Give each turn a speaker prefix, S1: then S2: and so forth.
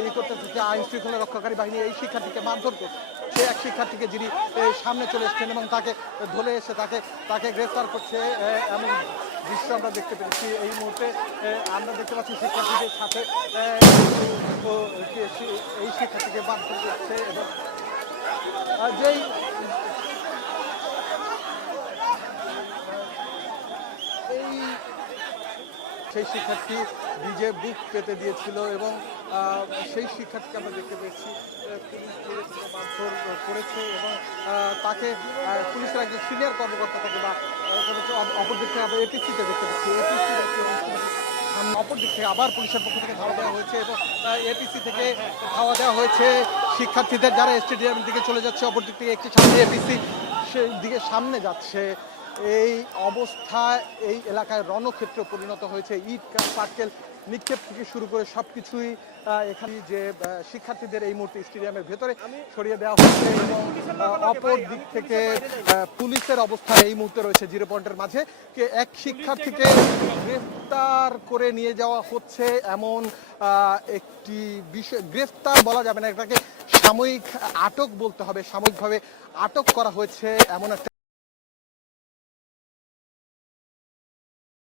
S1: ই করতে থেকে আইন শৃঙ্খলা রক্ষাকারী বাহিনী এই শিক্ষার্থীকে মারধর করছে সে এক শিক্ষার্থীকে যিনি সামনে চলে এসেছেন এবং তাকে ধরে এসে তাকে তাকে গ্রেফতার করছে এমন দৃশ্য আমরা দেখতে পেরেছি এই মুহূর্তে আমরা দেখতে পাচ্ছি শিক্ষার্থীদের সাথে যে এই শিক্ষার্থীকে মারধর করছে এবং যেই সেই শিক্ষার্থী নিজে বুক পেতে দিয়েছিল এবং সেই শিক্ষার্থীকে আমরা দেখতে পেয়েছি মারধর করেছে এবং তাকে পুলিশের একজন সিনিয়র কর্মকর্তা তাকে বা অপরদিক থেকে আমরা এপিসিতে দেখতে পাচ্ছি এপিসি অপরদিক থেকে আবার পুলিশের পক্ষ থেকে ধাওয়া দেওয়া হয়েছে এবং এপিসি থেকে ধাওয়া দেওয়া হয়েছে। শিক্ষার্থীদের যারা স্টেডিয়ামের দিকে চলে যাচ্ছে অপরদিক থেকে একটি সামনে এপিসি সেই দিকে সামনে যাচ্ছে। এই অবস্থায় এই এলাকায় রণক্ষেত্র পরিণত হয়েছে। ইট পাটকেল নিক্ষেপ থেকে শুরু করে সব কিছুই এখানে যে শিক্ষার্থীদের এই মুহূর্তে স্টেডিয়ামের ভেতরে সরিয়ে দেওয়া হচ্ছে এবং অপর দিক থেকে পুলিশের অবস্থান এই মুহূর্তে রয়েছে জিরো পয়েন্টের মাঝে। কে, এক শিক্ষার্থীকে গ্রেফতার করে নিয়ে যাওয়া হচ্ছে এমন একটি বিষয়, গ্রেফতার বলা যাবে না, এটাকে সাময়িক আটক বলতে হবে। সাময়িকভাবে আটক করা হয়েছে এমন একটা